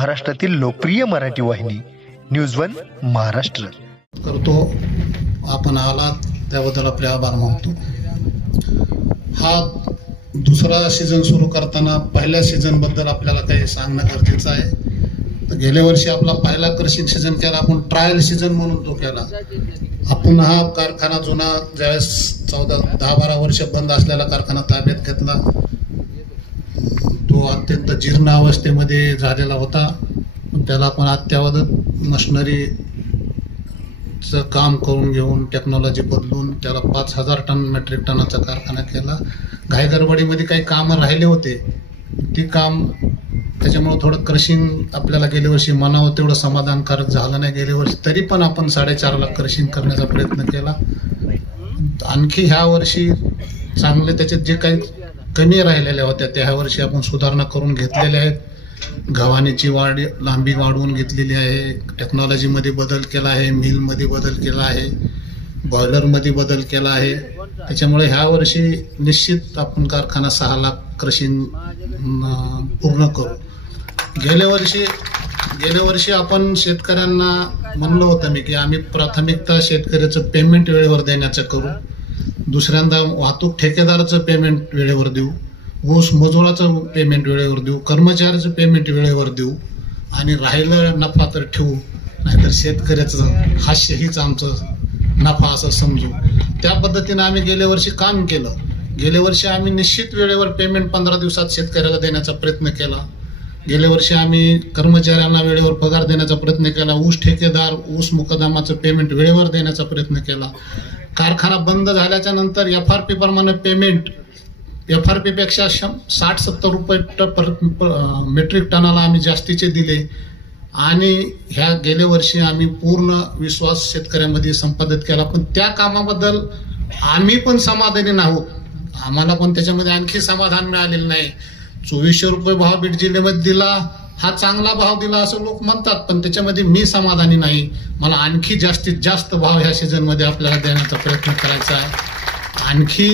महाराष्ट्रातील लोकप्रिय मराठी वाहिनी न्यूज वन महाराष्ट्र करतो। आपण आलात त्याबद्दल आपले आभार मानतो। हा दुसरा सीझन सुरू करताना पहिल्या सीझन बद्दल आपल्याला काही सांगणं गरजेचं आहे। तर गेल्या वर्षी आपला पहिला कृषी सीझन केला, आपण ट्रायल सीझन म्हणून तो केला। आपण हा कारखाना जुना ज्यावेळेस 10-12 वर्ष बंद असलेला कारखाना ताब्यात घेतला, तो अत्यंत जीर्ण अवस्थेमध्ये झालेला होता। त्याला आपण अत्यावधक मशिनरीचं काम करून घेऊन टेक्नॉलॉजी बदलून त्याला 5000 टन मेट्रिक टनाचा कारखाना केला। घाईगडबडीमध्ये काही कामं राहिले होते, ती काम त्याच्यामुळे थोडं क्रशिंग आपल्याला गेल्या वर्षी म्हणावं तेवढं समाधानकारक झालं नाही गेल्या वर्षी, तरी पण आपण 4.5 लाख क्रशिंग करण्याचा प्रयत्न केला। आणखी ह्या वर्षी चांगले त्याच्यात जे काही कमी राहिलेल्या होत्या त्या ह्या वर्षी आपण सुधारणा करून घेतलेल्या आहेत। गव्हाणीची लांबी वाढवून घेतलेली आहे, टेक्नॉलॉजीमध्ये बदल केला आहे, मिलमध्ये बदल केला आहे, बॉयलरमध्ये बदल केला आहे। त्याच्यामुळे ह्या वर्षी निश्चित आपण कारखाना 6 लाख क्रशिंग पूर्ण करू। गेल्या वर्षी आपण शेतकऱ्यांना म्हणलं होतं मी की आम्ही प्राथमिकता शेतकऱ्याचं पेमेंट वेळेवर देण्याचं करू, दुसऱ्यांदा वाहतूक ठेकेदाराचं पेमेंट वेळेवर देऊ, ऊस मजुराचं पेमेंट वेळेवर देऊ, कर्मचाऱ्याचं पेमेंट वेळेवर देऊ आणि राहिलं नफा तर ठेवू, नाहीतर शेतकऱ्याचं हास्य हीच आमचं नफा असं समजू। त्या पद्धतीने आम्ही गेल्या वर्षी काम केलं। गेल्या वर्षी आम्ही निश्चित वेळेवर पेमेंट 15 दिवसात शेतकऱ्याला देण्याचा प्रयत्न केला। गेल्या वर्षी आम्ही कर्मचाऱ्यांना वेळेवर पगार देण्याचा प्रयत्न केला, ऊस ठेकेदार ऊस मुकदमाचं पेमेंट वेळेवर देण्याचा प्रयत्न केला। कारखाना बंद झाल्याच्या नंतर FRP प्रमाणे पेमेंट FRP पेक्षा 60-70 रुपये मेट्रिक टनाला आम्ही जास्तीचे दिले आणि ह्या गेल्या वर्षी आम्ही पूर्ण विश्वास शेतकऱ्यांमध्ये संपादित केला। पण त्या कामाबद्दल आम्ही पण समाधानी नाहोत, आम्हाला पण त्याच्यामध्ये आणखी समाधान मिळालेलं नाही। 2400 रुपये भाव बीड जिल्ह्यामध्ये दिला, हा चांगला भाव दिला असं लोक म्हणतात, पण त्याच्यामध्ये मी समाधानी नाही। मला आणखी जास्तीत जास्त भाव ह्या सीझनमध्ये आपल्याला देण्याचा प्रयत्न करायचा आहे। आणखी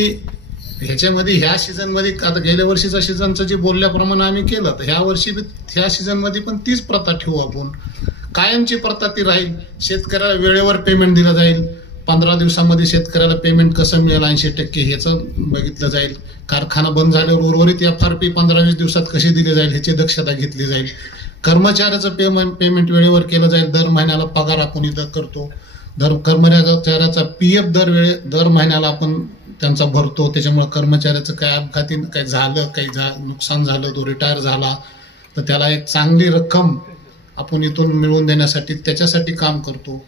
ह्याच्यामध्ये ह्या सीझनमध्ये आता गेल्या वर्षीचा सीझनचं जे बोलल्याप्रमाणे आम्ही केलं, तर ह्या वर्षी ह्या सीझनमध्ये पण तीच प्रथा ठेवू आपण, कायमची प्रथा ती राहील। शेतकऱ्याला वेळेवर पेमेंट दिलं जाईल, 15 दिवसामध्ये शेतकऱ्याला पेमेंट कसं मिळेल 80% ह्याचं बघितलं जाईल। कारखाना बंद झाल्यावर उर्वरित FRP 15-20 दिवसात कशी दिली जाईल ह्याची दक्षता घेतली जाईल। कर्मचाऱ्याचं पेमेंट वेळेवर केलं जाईल, दर महिन्याला पगार आपण इथं करतो, कर्मचाऱ्याचा PF दर महिन्याला आपण त्यांचा भरतो। त्याच्यामुळे कर्मचाऱ्याचं काय अपघाती काही झालं, नुकसान झालं, तो रिटायर झाला तर त्याला एक चांगली रक्कम आपण इथून मिळवून देण्यासाठी त्याच्यासाठी काम करतो।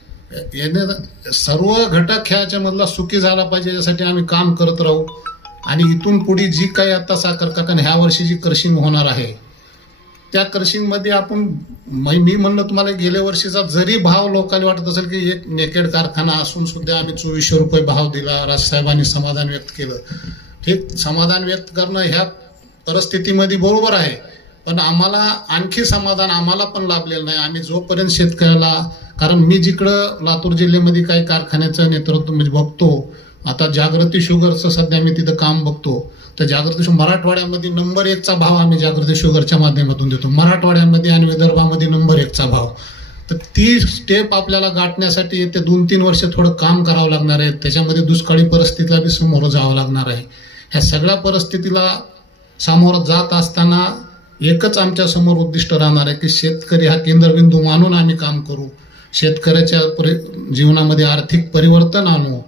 सर्व घटक ह्याच्या मधला सुखी झाला पाहिजे यासाठी आम्ही काम करत राहू। आणि इथून पुढे जी काही आता साखर कारखाना ह्या वर्षी जी क्रशिंग होणार आहे त्या क्रशिंगमध्ये आपण मी म्हणलं तुम्हाला गेल्या वर्षीचा जरी भाव लोकांना वाटत असेल की एक नेकेड कारखाना असून सुद्धा आम्ही 2400 रुपये भाव दिला, राजसाहेबांनी समाधान व्यक्त केलं। ठीक, समाधान व्यक्त करणं ह्या परिस्थितीमध्ये बरोबर आहे, पण आम्हाला आणखी समाधान आम्हाला पण लाभलेलं नाही। आम्ही जोपर्यंत शेतकऱ्याला, कारण मी जिकडं लातूर जिल्ह्यामध्ये काही कारखान्याचं नेतृत्व म्हणजे बघतो, आता जागृती शुगरचं सध्या मी तिथं काम बघतो, तर जागृती मराठवाड्यामध्ये नंबर 1चा भाव आम्ही जागृती शुगरच्या माध्यमातून देतो, मराठवाड्यामध्ये आणि विदर्भामध्ये नंबर 1चा भाव। तर ती स्टेप आपल्याला गाठण्यासाठी ते 2-3 वर्ष थोडं काम करावं लागणार आहे, त्याच्यामध्ये दुष्काळी परिस्थितीला बी समोर जावं लागणार आहे। ह्या सगळ्या परिस्थितीला सामोरं जात असताना एकच आमच्या समोर उद्दिष्ट राहणार आहे की शेतकरी हा केंद्रबिंदू मानून आम्ही काम करू, शेतकऱ्याच्या जीवनामध्ये आर्थिक परिवर्तन आणू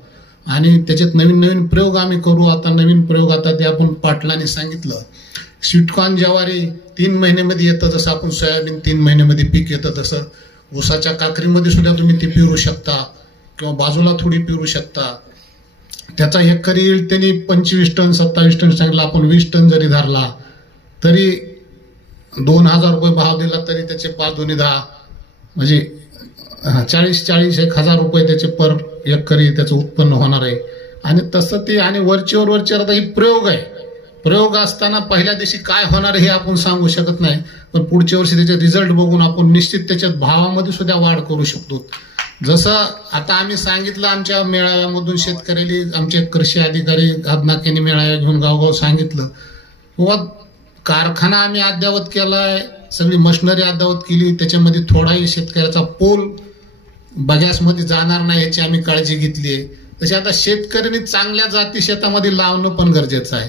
आणि त्याच्यात नवीन प्रयोग आम्ही करू। आता नवीन प्रयोग आता ते आपण पाटलांनी सांगितलं, स्वीटकॉर्न ज्वारी 3 महिन्यामध्ये येतं, जसं आपण सोयाबीन 3 महिन्यामध्ये पीक येतं, तसं ऊसाच्या काकरीमध्ये सुद्धा तुम्ही ती पेरू शकता किंवा बाजूला थोडी पेरू शकता। त्याचा एकरी येईल त्यांनी 25 टन 27 टन सांगितलं, आपण 20 टन जरी धरला तरी 2000 रुपये भाव दिला तरी त्याचे 5×2=10 म्हणजे 40-1,000 रुपये त्याचे पर एकरी त्याचं उत्पन्न होणार आहे। आणि तसं ते आणि वरचेवर आता ही प्रयोग आहे, प्रयोग असताना पहिल्या दिवशी काय होणार हे आपण सांगू शकत नाही, पण पुढच्या वर्षी त्याचे रिझल्ट बघून आपण निश्चित त्याच्यात भावामध्ये सुद्धा वाढ करू शकतो। जसं आता आम्ही सांगितलं आमच्या मेळाव्यामधून शेतकऱ्याला आमचे कृषी अधिकारी हातनाक्याने मेळाव्या घेऊन गावगाव सांगितलं, व कारखाना आम्ही अद्यावत केलाय, सगळी मशिनरी अद्यावत केली, त्याच्यामध्ये थोडाही शेतकऱ्याचा पोल बगॅसमध्ये जाणार नाही याची आम्ही काळजी घेतली आहे. तसे आता शेतकऱ्यांनी चांगल्या जाती शेतामध्ये लावणं पण गरजेचं आहे.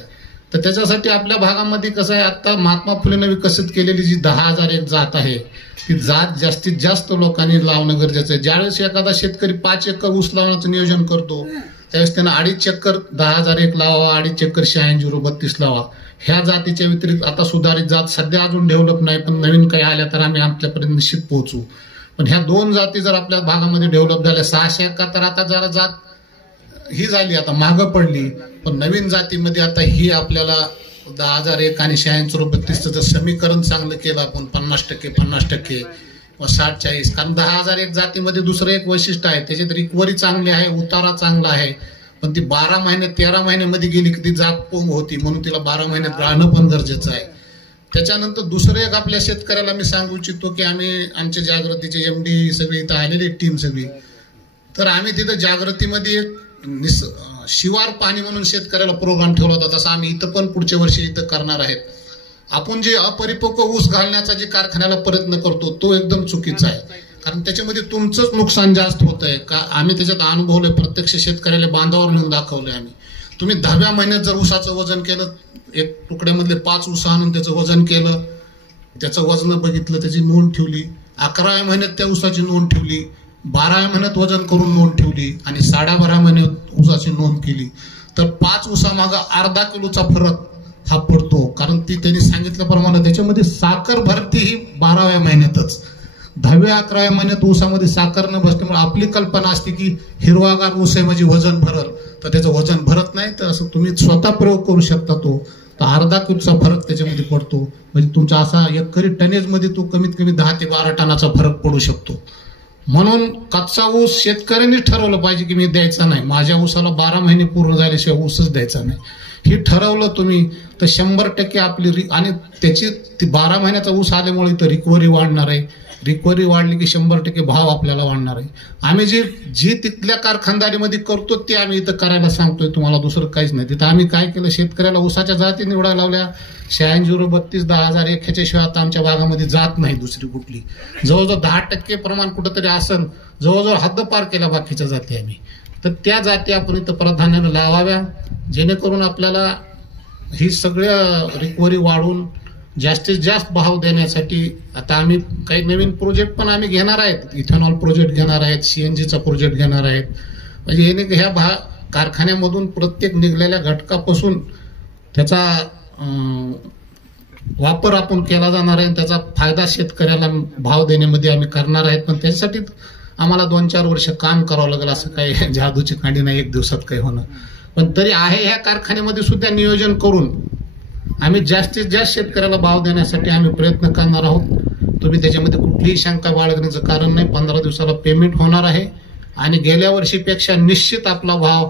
तर त्याच्यासाठी आपल्या भागामध्ये कसं आहे, आता महात्मा फुलेनं विकसित केलेली जी 10,001 जात आहे ती जात जास्तीत जास्त लोकांनी लावणं गरजेचं आहे. ज्यावेळेस एखादा शेतकरी 5 एकर ऊस लावण्याचं नियोजन करतो त्यावेळेस त्यानं 2.5 एकर 10,001 लावा, 2.5 एकर 86-032 लावा. ह्या जातीच्या व्यतिरिक्त आता सुधारित जात सध्या अजून डेव्हलप नाही, पण नवीन काही आल्या तर आम्ही आपल्यापर्यंत निश्चित पोहोचू. पण ह्या 2 जाती जर आपल्या भागामध्ये डेव्हलप झाल्या, 671 आता जरा जात ही झाली, आता मागं पडली. पण नवीन जातीमध्ये आता ही आपल्याला 10,001 आणि 86-032 जर समीकरण चांगलं केलं आपण 50% 50% व 60-40, कारण 10,001 जातीमध्ये दुसरं एक वैशिष्ट्य आहे, त्याच्यात रिकव्हरी चांगली आहे, उतारा चांगला आहे. पण ती 12 महिने 13 महिन्यामध्ये गेली की ती जात पोंग होती, म्हणून तिला 12 महिन्यात राहणं पण गरजेचं आहे. त्याच्यानंतर दुसरं एक आपल्या शेतकऱ्याला मी सांगू इच्छितो की आम्ही आमच्या जागृतीचे MD सगळी इथं आलेली टीम सगळी, तर आम्ही तिथं जागृतीमध्ये एक शिवार पाणी म्हणून शेतकऱ्याला प्रोग्राम ठेवला होता. तसा आम्ही इथं पण पुढच्या वर्षी इथं करणार आहेत. आपण जे अपरिपक्व ऊस घालण्याचा जे कारखान्याला प्रयत्न करतो तो एकदम चुकीचा आहे, कारण त्याच्यामध्ये तुमचंच नुकसान जास्त होत आहे. का आम्ही त्याच्यात अनुभवलंय, प्रत्यक्ष शेतकऱ्याला बांधावर नेऊन दाखवलंय आम्ही. तुम्ही 10व्या महिन्यात जर ऊसाचं वजन केलं, एक तुकड्यामधले 5 ऊस आणून त्याचं वजन केलं, त्याचं वजन बघितलं, त्याची नोंद ठेवली, 11व्या महिन्यात त्या ऊसाची नोंद ठेवली, 12व्या महिन्यात वजन करून नोंद ठेवली आणि 12.5 महिन्यात ऊसाची नोंद केली, तर 5 ऊसामागं अर्धा किलोचा फरक हा पडतो. कारण ती त्यांनी सांगितल्याप्रमाणे त्याच्यामध्ये साखर भरती ही 12व्या महिन्यातच. 10व्या 11व्या महिन्यात ऊसामध्ये साखर न बसल्यामुळे आपली कल्पना असते की हिरवागार ऊस आहे म्हणजे वजन भरल, तर त्याचं वजन भरत नाही. तर असं तुम्ही स्वतः प्रयोग करू शकता. तो तर अर्धा किलोचा फरक त्याच्यामध्ये पडतो, म्हणजे तुमचा असा एकरी टनेजमध्ये तो कमीत कमी 10 ते 12 टनाचा फरक पडू शकतो. म्हणून कच्चा ऊस शेतकऱ्यांनी ठरवलं पाहिजे की मी द्यायचा नाही, माझ्या ऊसाला 12 महिने पूर्ण झाल्याशिवाय ऊसच द्यायचा नाही. हे ठरवलं तुम्ही तर 100% आपली आणि त्याची 12 महिन्याचा ऊस आल्यामुळे तर रिकव्हरी वाढणार आहे. रिकव्हरी वाढली की 100% भाव आपल्याला वाढणार आहे. आम्ही जी तिथल्या कारखानदारीमध्ये करतो ते आम्ही इथं करायला सांगतोय तुम्हाला, दुसरं काहीच नाही. तिथं आम्ही काय केलं, शेतकऱ्याला ऊसाच्या जाती निवडायला लावल्या. 86-032 10,001 ह्याच्याशिवाय आता आमच्या भागामध्ये जात नाही दुसरी कुठली. जवळजवळ 10% प्रमाण कुठंतरी असन, जवळजवळ हद्दपार केला बाकीच्या जाती आम्ही. तर त्या जाती आपण इथं प्राधान्याने लावाव्या, जेणेकरून आपल्याला ही सगळ्या रिकव्हरी वाढून जास्तीत जास्त भाव देण्यासाठी आता आम्ही काही नवीन प्रोजेक्ट पण आम्ही घेणार आहेत. इथेनॉल प्रोजेक्ट घेणार आहेत, CNGचा प्रोजेक्ट घेणार आहेत. म्हणजे ह्या कारखान्यामधून प्रत्येक निघलेल्या घटकापासून त्याचा वापर आपण केला जाणार आहे, त्याचा फायदा शेतकऱ्याला भाव देण्यामध्ये आम्ही करणार आहेत. पण त्याच्यासाठी आम्हाला 2-4 वर्ष काम करावं लागेल. असं काही जादूची कांडी नाही, 1 दिवसात काही होणं. पण तरी आहे ह्या कारखान्यामध्ये सुद्धा नियोजन करून आम्ही जास्तीत जास्त शेतकऱ्याला भाव देण्यासाठी आम्ही प्रयत्न करणार आहोत. तुम्ही त्याच्यामध्ये कुठलीही शंका बाळगण्याचं कारण नाही. 15 दिवसाला पेमेंट होणार आहे आणि गेल्या वर्षीपेक्षा निश्चित आपला भाव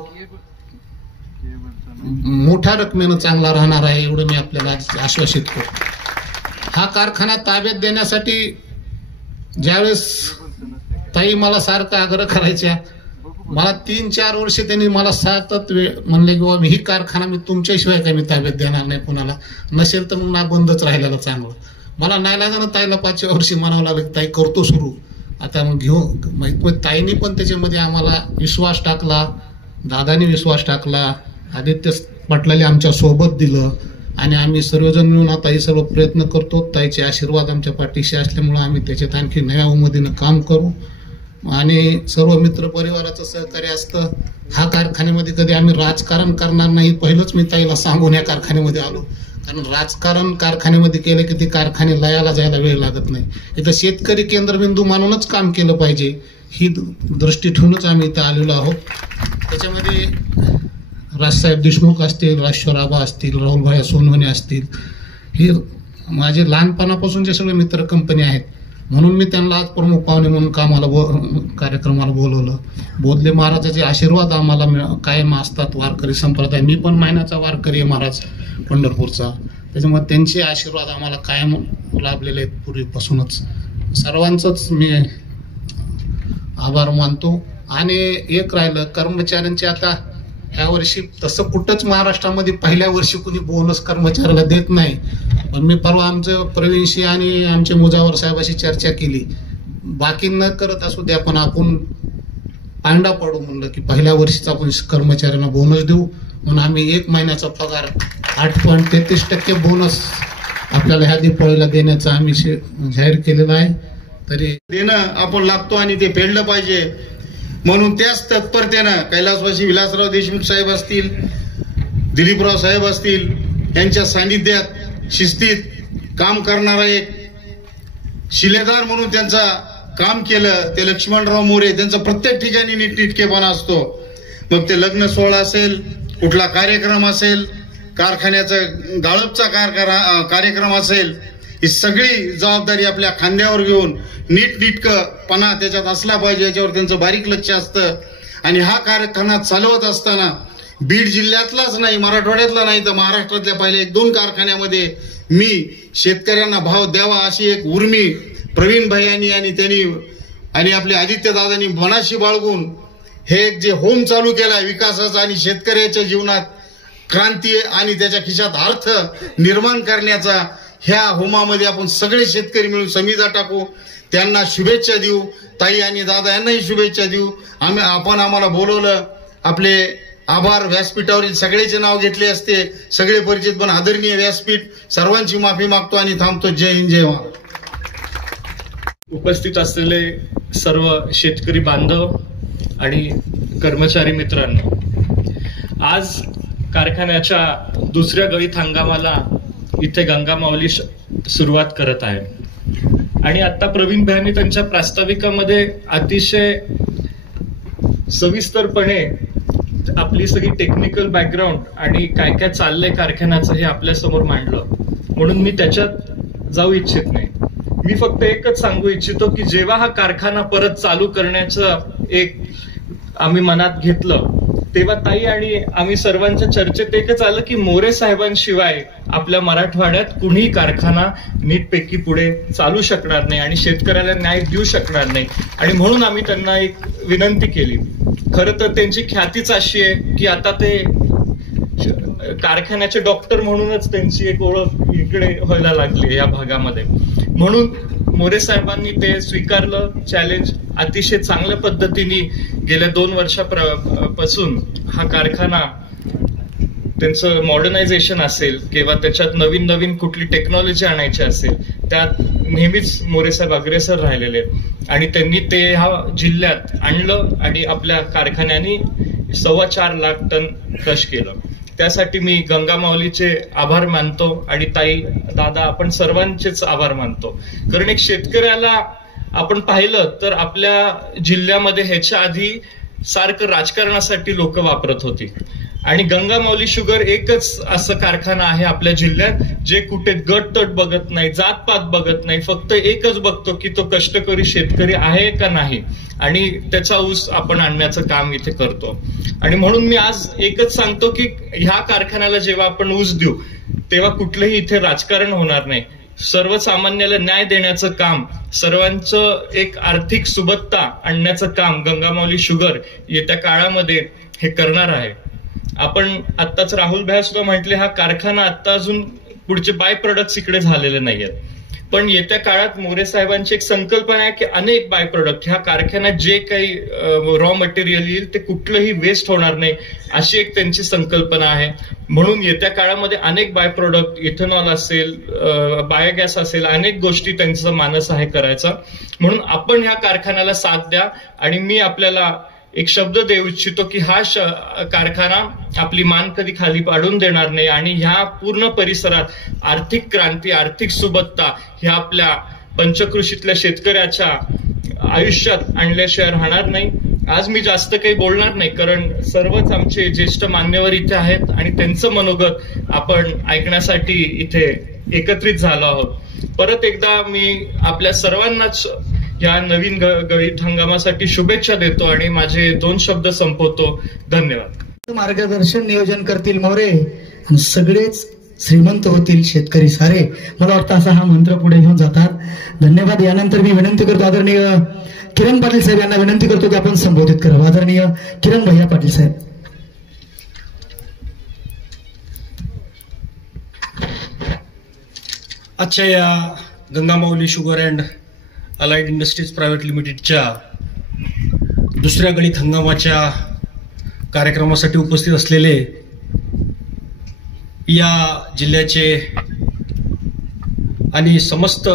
मोठ्या रकमेनं चांगला राहणार आहे, एवढं मी आपल्याला आश्वासित करतो. हा कारखाना ताब्यात देण्यासाठी ज्यावेळेस ताई मला सारखं आग्रह करायच्या, मला 3-4 वर्ष त्यांनी मला सतत वेळ म्हणले की बाबा ही कारखाना मी तुमच्याशिवाय काही मी ताब्यात देणार नाही कुणाला, नसेल तर मग ना बंदच राहिलेलं चांगलं. मला नाईलाजानं ताईला 5व्या वर्षी म्हणावं लागलं की ताई करतो सुरू, आता मग घेऊ. ताईनी पण त्याच्यामध्ये आम्हाला विश्वास टाकला, दादानी विश्वास टाकला, आदित्य पाटलाने आमच्या सोबत दिलं आणि आम्ही सर्वजण मिळून आता हे सर्व प्रयत्न करतो. ताईचे आशीर्वाद आमच्या पाठीशी असल्यामुळे आम्ही त्याच्यात आणखी नव्या उमेदीनं काम करू आणि सर्व मित्र परिवाराचं सहकार्य असतं. हा कारखान्यामध्ये कधी आम्ही राजकारण करणार नाही, पहिलंच मी ताईला सांगून या कारखान्यामध्ये आलो. कारण राजकारण कारखान्यामध्ये केलं की ते कारखाने लयाला जायला वेळ लागत नाही. इथं शेतकरी केंद्रबिंदू मानूनच काम केलं पाहिजे, ही दृष्टी ठेवूनच आम्ही इथं आलेलो आहोत. त्याच्यामध्ये राजसाहेब देशमुख असतील, राजेश्वराबा असतील, राहुलभाई सोनवणे असतील, हे माझे लहानपणापासूनचे सगळे मित्र कंपनी आहेत. म्हणून मी त्यांना आज प्रमुख पाहुणे म्हणून कार्यक्रमाला बोलवलं. बोधले महाराजाचे आशीर्वाद आम्हाला कायम असतात. वारकरी संप्रदाय, मी पण महिन्याचा वारकरी आहे महाराज पंढरपूरचा, त्याच्यामुळे त्यांचे आशीर्वाद आम्हाला कायम लाभलेले आहेत पूर्वीपासूनच. सर्वांचंच मी आभार मानतो. आणि एक राहिलं कर्मचाऱ्यांचे, आता ह्या वर्षी तसं कुठंच महाराष्ट्रामध्ये पहिल्या वर्षी कुणी बोनस कर्मचाऱ्याला देत नाही. पण मी परवा आमचं प्रवीणशी आणि आमचे मुजावर साहेबाशी चर्चा केली. बाकी न करत असू द्या, पण आपण पांडा पाडू म्हणलं की पहिल्या वर्षीचा आपण कर्मचाऱ्यांना बोनस देऊ. म्हणून आम्ही 1 महिन्याचा पगार 8.33% बोनस आपल्याला ह्या दिवाळीला देण्याचा आम्ही जाहीर केलेला आहे. तरी देणं आपण लागतो आणि ते फेडलं पाहिजे. म्हणून त्याच तत्परतेनं कैलासवासी विलासराव देशमुख साहेब असतील, दिलीपराव साहेब असतील, यांच्या सानिध्यात शिस्तीत काम करणारा एक शिलेदार म्हणून त्यांचा काम केलं ते लक्ष्मणराव मोरे. त्यांचा प्रत्येक ठिकाणी नीटनेटकेपणा असतो. मग ते लग्न सोहळा असेल, कुठला कार्यक्रम असेल, कारखान्याचा गाळपचा कार्यक्रम असेल, ही सगळी जबाबदारी आपल्या खांद्यावर घेऊन नीटनेटकपणा त्याच्यात असला पाहिजे, याच्यावर त्यांचं बारीक लक्ष असतं. आणि हा कारखाना चालवत असताना बीड जिल्ह्यातलाच नाही, मराठवाड्यातला नाही तर महाराष्ट्रातल्या पहिल्या 1-2 कारखान्यामध्ये मी शेतकऱ्यांना भाव द्यावा अशी एक उर्मी प्रवीण भैयांनी आणि त्यांनी आणि आपले आदित्य दादांनी मनाशी बाळगून हे एक जे होम चालू केला विकासाचा आणि शेतकऱ्याच्या जीवनात क्रांती आणि त्याच्या खिशात अर्थ निर्माण करण्याचा, ह्या होमामध्ये आपण सगळे शेतकरी मिळून समिधा टाकू. त्यांना शुभेच्छा देऊ. ताई आणि दादा यांनाही शुभेच्छा देऊ. आपण आम्हाला बोलवलं, आपले आभार. व्यासपीठावरील सगळ्याचे नाव घेतले असते, सगळे परिचित, पण आदरणीय व्यासपीठ सर्वांची माफी मागतो आणि थांबतो. जय हिंद, जय महाराष्ट्र. उपस्थित असलेले सर्व शेतकरी बांधव आणि कर्मचारी मित्रांनो, आज कारखान्याच्या दुसऱ्या गळीत हंगामाला इथे गंगामाऊली सुरुवात करत आहे. आणि आता प्रवीण भाईंनी त्यांच्या प्रास्ताविकामध्ये अतिशय सविस्तरपणे आपली सगळी टेक्निकल बॅकग्राऊंड आणि काय काय चाललंय कारखान्याचं हे आपल्या समोर मांडलं. म्हणून मी त्याच्यात जाऊ इच्छित नाही. मी फक्त एकच सांगू इच्छितो की जेव्हा हा कारखाना परत चालू करण्याचं एक आम्ही मनात घेतलं, तेव्हा ताई आणि आम्ही सर्वांच्या चर्चेत एकच आलं की मोरे साहेबांशिवाय आपल्या मराठवाड्यात कुणीही कारखाना नीटपैकी पुढे चालू शकणार नाही आणि शेतकऱ्याला न्याय देऊ शकणार नाही. आणि म्हणून आम्ही त्यांना एक विनंती केली. खरं तर त्यांची ख्यातीच अशी आहे की आता ते कारखान्याचे डॉक्टर म्हणूनच त्यांची एक ओळख इकडे व्हायला लागली या भागामध्ये. म्हणून मोरे साहेबांनी ते स्वीकारलं चॅलेंज. अतिशय चांगल्या पद्धतीने गेल्या 2 वर्षापासून हा कारखाना त्यांचं मॉडर्नायझेशन असेल किंवा त्याच्यात नवीन नवीन कुठली टेक्नॉलॉजी आणायची असेल, त्यात नेहमीच मोरे साहेब अग्रेसर राहिलेले आहेत. आणि त्यांनी ते ह्या जिल्ह्यात आणलं आणि आपल्या कारखान्याने 4.25 लाख टन क्रश केलं. त्यासाठी मी गंगामाऊलीचे आभार मानतो आणि ताई, दादा, आपण सर्वांचेच आभार मानतो. कारण एक शेतकऱ्याला आपण पाहिलं तर आपल्या जिल्ह्यामध्ये ह्याच्या आधी सारखं राजकारणासाठी लोक वापरत होती. आणि गंगामाऊली शुगर एकच असं कारखाना आहे आपल्या जिल्ह्यात जे कुठे गट तट बघत नाही, जातपात बघत नाही, फक्त एकच बघतो की तो कष्टकरी शेतकरी आहे का नाही आणि त्याचा ऊस आपण आणण्याचं काम इथे करतो. आणि म्हणून मी आज एकच सांगतो की ह्या कारखान्याला जेव्हा आपण ऊस देऊ तेव्हा कुठलंही इथे राजकारण होणार नाही. सर्वसामान्याला न्याय देण्याचं काम, सर्वांचं एक आर्थिक सुबत्ता आणण्याचं काम गंगामाऊली शुगर येत्या काळामध्ये हे करणार आहे. आपण आत्ताच राहुल भाई सुद्धा म्हटले, हा कारखाना आता अजून पुढचे बाय प्रोडक्ट्स इकडे झालेले नाहीयेत. पण येत्या काळात मोरे साहेबांची एक संकल्पना आहे की अनेक बाय प्रोडक्ट ह्या कारखान्यात जे काही रॉ मटेरियल येईल ते कुठलंही वेस्ट होणार नाही, अशी एक त्यांची संकल्पना आहे. म्हणून येत्या काळामध्ये अनेक बाय प्रोडक्ट, इथेनॉल असेल, बायोगॅस असेल, अनेक गोष्टी त्यांचा मानस आहे करायचा. म्हणून आपण ह्या कारखान्याला साथ द्या. आणि मी आपल्याला एक शब्द देऊ इच्छितो की हा कारखाना आपली मान कधी खाली पाडून देणार नाही आणि ह्या पूर्ण परिसरात आर्थिक क्रांती, आर्थिक सुबत्ता ह्या आपल्या पंचकृषीतल्या शेतकऱ्याच्या आयुष्यात आणल्याशिवाय राहणार नाही. आज मी जास्त काही बोलणार नाही कारण सर्वच आमचे ज्येष्ठ मान्यवर इथे आहेत आणि त्यांचं मनोगत आपण ऐकण्यासाठी इथे एकत्रित झालो आहोत. परत एकदा मी आपल्या सर्वांनाच या नवीन गळीत हंगामासाठी शुभेच्छा देतो आणि माझे 2 शब्द संपवतो. धन्यवाद. मार्गदर्शन नियोजन करतील मोरे आणि सगळेच श्रीमंत होतील शेतकरी सारे. मला वाटतं असा हा मंत्र पुढे घेऊन जातात. धन्यवाद. यानंतर मी विनंती करतो आदरणीय किरण पाटील साहेब यांना विनंती करतो की आपण संबोधित करावं. आदरणीय किरण भैया पाटील साहेब. आजच्या या Gangamauli sugar and allied industries private लिमिटेडच्या दुसऱ्या गळीत हंगामाच्या कार्यक्रमासाठी उपस्थित असलेले या जिल्ह्याचे आणि समस्त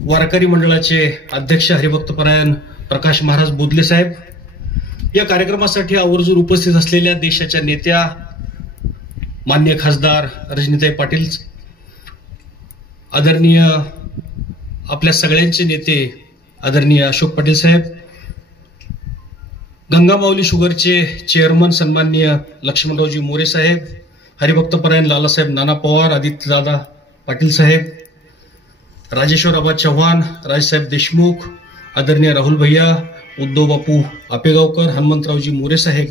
वारकरी मंडळाचे अध्यक्ष हरिभक्तपरायण प्रकाश महाराज बोदले साहेब, या कार्यक्रमासाठी आवर्जून उपस्थित असलेल्या देशाच्या नेत्या माननीय खासदार रजनीताई पाटील, आदरणीय आपल्या सगळ्यांचे नेते आदरणीय अशोक पाटील साहेब, गंगामाऊली शुगरचे चेअरमन सन्माननीय लक्ष्मणरावजी मोरे साहेब, हरिभक्तपरायण लालासाहेब नाना पवार, आदित्यदादा पाटील साहेब, राजेश्वर आबा चव्हाण, राजसाहेब देशमुख, आदरणीय राहुल भैया, उद्धव बापू आपेगावकर, हनुमंतरावजी मोरे साहेब,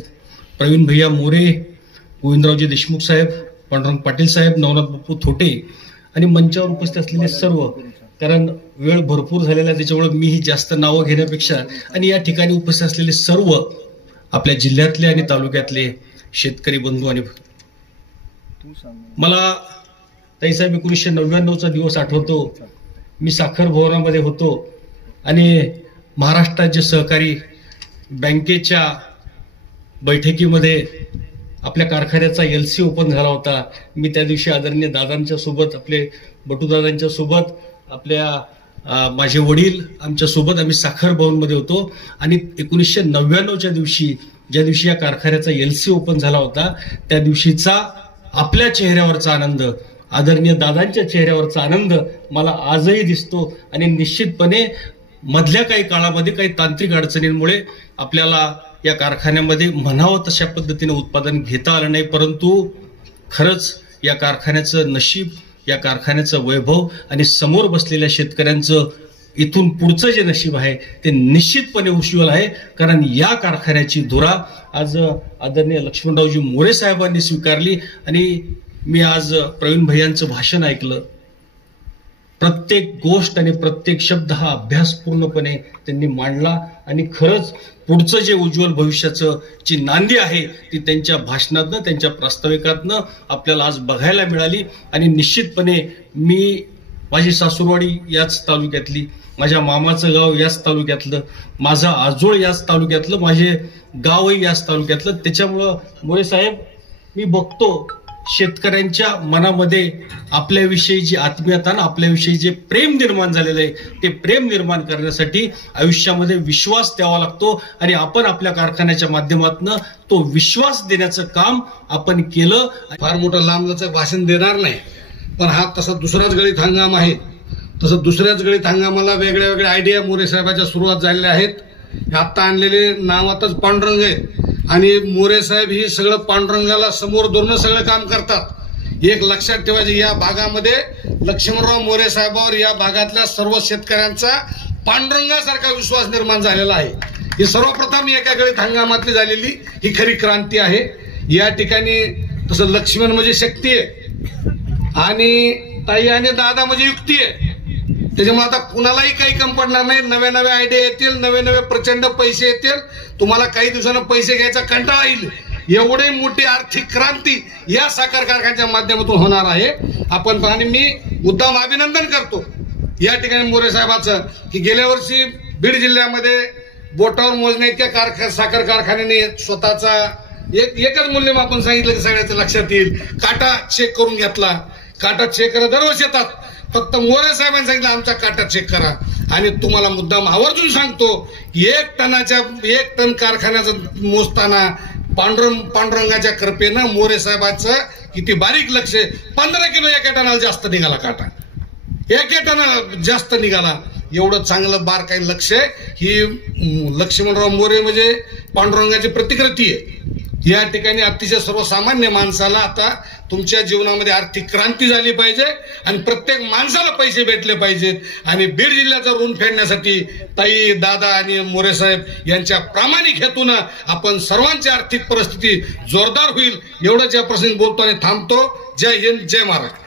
प्रवीण भैया मोरे, गोविंदरावजी देशमुख साहेब, पांडुरंग पाटील साहेब, नवनाथ बापू थोटे आणि मंचावर उपस्थित असलेले सर्व, कारण वेळ भरपूर झालेला त्याच्यामुळे मीही जास्त नावं घेण्यापेक्षा आणि या ठिकाणी उपस्थित असलेले सर्व आपल्या जिल्ह्यातले आणि तालुक्यातले शेतकरी बंधू आणि मला ताईसाहेब 1999चा दिवस आठवतो. मी साखर भवनामध्ये होतो आणि महाराष्ट्र राज्य सहकारी बँकेच्या बैठकीमध्ये आपल्या कारखान्याचा LC ओपन झाला होता. मी त्या दिवशी आदरणीय दादांच्या सोबत, आपले बटूदादांच्या सोबत, आपल्या माझे वडील आमच्या सोबत आम्ही साखर भवनमध्ये होतो आणि 1999च्या दिवशी, ज्या दिवशी या कारखान्याचा LC ओपन झाला होता, त्या दिवशीचा आपल्या चेहऱ्यावरचा आनंद, आदरणीय दादांच्या चेहऱ्यावरचा आनंद मला आजही दिसतो. आणि निश्चितपणे मधल्या काही काळामध्ये काही तांत्रिक अडचणींमुळे आपल्याला या कारखान्यामध्ये म्हणावं तशा पद्धतीने उत्पादन घेता आलं नाही, परंतु खरंच या कारखान्याचं नशीब, या कारखान्याचं वैभव आणि समोर बसलेल्या शेतकऱ्यांचं इथून पुढचं जे नशीब आहे ते निश्चितपणे उज्ज्वल आहे. कारण या कारखान्याची धुरा आज आदरणीय लक्ष्मणरावजी मोरे साहेबांनी स्वीकारली. आणि मी आज प्रवीण भैयांचं भाषण ऐकलं. प्रत्येक गोष्ट आणि प्रत्येक शब्द हा अभ्यास पूर्णपणे त्यांनी मांडला आणि खरंच पुढचं जे उज्ज्वल भविष्याचं जी नांदी आहे ती त्यांच्या भाषणातनं, त्यांच्या प्रास्ताविकातनं आपल्याला आज बघायला मिळाली. आणि निश्चितपणे मी, माझी सासूरवाडी याच तालुक्यातली, माझ्या मामाचं गाव याच तालुक्यातलं, माझं आजोळ याच तालुक्यातलं, माझे गावही याच तालुक्यातलं, त्याच्यामुळं मोरे साहेब मी बघतो शेतकऱ्यांच्या मनामध्ये आपल्याविषयी जी आत्मीयता ना, आपल्याविषयी जे प्रेम निर्माण झालेलं आहे ते प्रेम निर्माण करण्यासाठी आयुष्यामध्ये विश्वास द्यावा लागतो. आणि आपण आपल्या कारखान्याच्या माध्यमातून तो विश्वास देण्याचं काम आपण केलं. फार मोठं लांबचं भाषण देणार नाही, पण हा तसा दुसराच गळीत हंगाम आहे. तसं दुसऱ्याच गळीत हंगामाला वेगळ्या वेगळ्या आयडिया मोरे साहेबाच्या सुरुवात झालेल्या आहेत. आता आणलेले नावातच पांडुरंग आहेत आणि मोरे साहेब ही सगळं पांडुरंगाला समोर धरून सगळं काम करतात. एक लक्षात ठेवायचे, या भागामध्ये लक्ष्मणराव मोरे साहेबांवर या भागातल्या सर्व शेतकऱ्यांचा पांडुरंगासारखा विश्वास निर्माण झालेला आहे. ही सर्वप्रथम एका गळीत हंगामातली झालेली ही खरी क्रांती आहे. या ठिकाणी तसं लक्ष्मण म्हणजे शक्ती आहे आणि ताई आणि दादा म्हणजे युक्ती आहे. त्याच्यामुळे आता कुणालाही काही कम पडणार नाही. नव्या नव्या आयडिया येतील, नवे नवे प्रचंड पैसे येतील. तुम्हाला काही दिवसांना पैसे घ्यायचा कंटाळा येईल. एवढी मोठी आर्थिक क्रांती या साखर कारखान्याच्या माध्यमातून होणार आहे. आपण आणि मी मुद्दाम अभिनंदन करतो या ठिकाणी मोरे साहेबाचं की गेल्या वर्षी बीड जिल्ह्यामध्ये बोटावर मोजण्या इतक्या साखर कारखान्याने स्वतःचा एकच मूल्यमापन सांगितलं की सगळ्याचं लक्षात येईल. काटा चेक करून घेतला. काटा चेक करा दरवर्षी येतात, फक्त मोरे साहेबांनी सांगितलं आमचा काटा चेक करा. आणि तुम्हाला मुद्दाम आवर्जून सांगतो, 1 टन कारखान्याचं मोजताना पांडुरंगाच्या कृपेनं मोरे साहेबांचं किती बारीक लक्ष, 15 किलो एका टनाला जास्त निघाला काटा, 1 टनाला जास्त निघाला. एवढं चांगलं बारकाई लक्ष ही लक्ष्मणराव मोरे म्हणजे पांडुरंगाची प्रतिकृती आहे. या ठिकाणी अतिशय सर्वसामान्य माणसाला आता तुमच्या जीवनामध्ये आर्थिक क्रांती झाली पाहिजे आणि प्रत्येक माणसाला पैसे भेटले पाहिजेत. आणि बीड जिल्ह्याचा ऋण फेडण्यासाठी ताई, दादा आणि मोरे साहेब यांच्या प्रामाणिक हेतून आपण सर्वांची आर्थिक परिस्थिती जोरदार होईल एवढंच या प्रसंगी बोलतो आणि थांबतो. जय हिंद, जय महाराष्ट्र.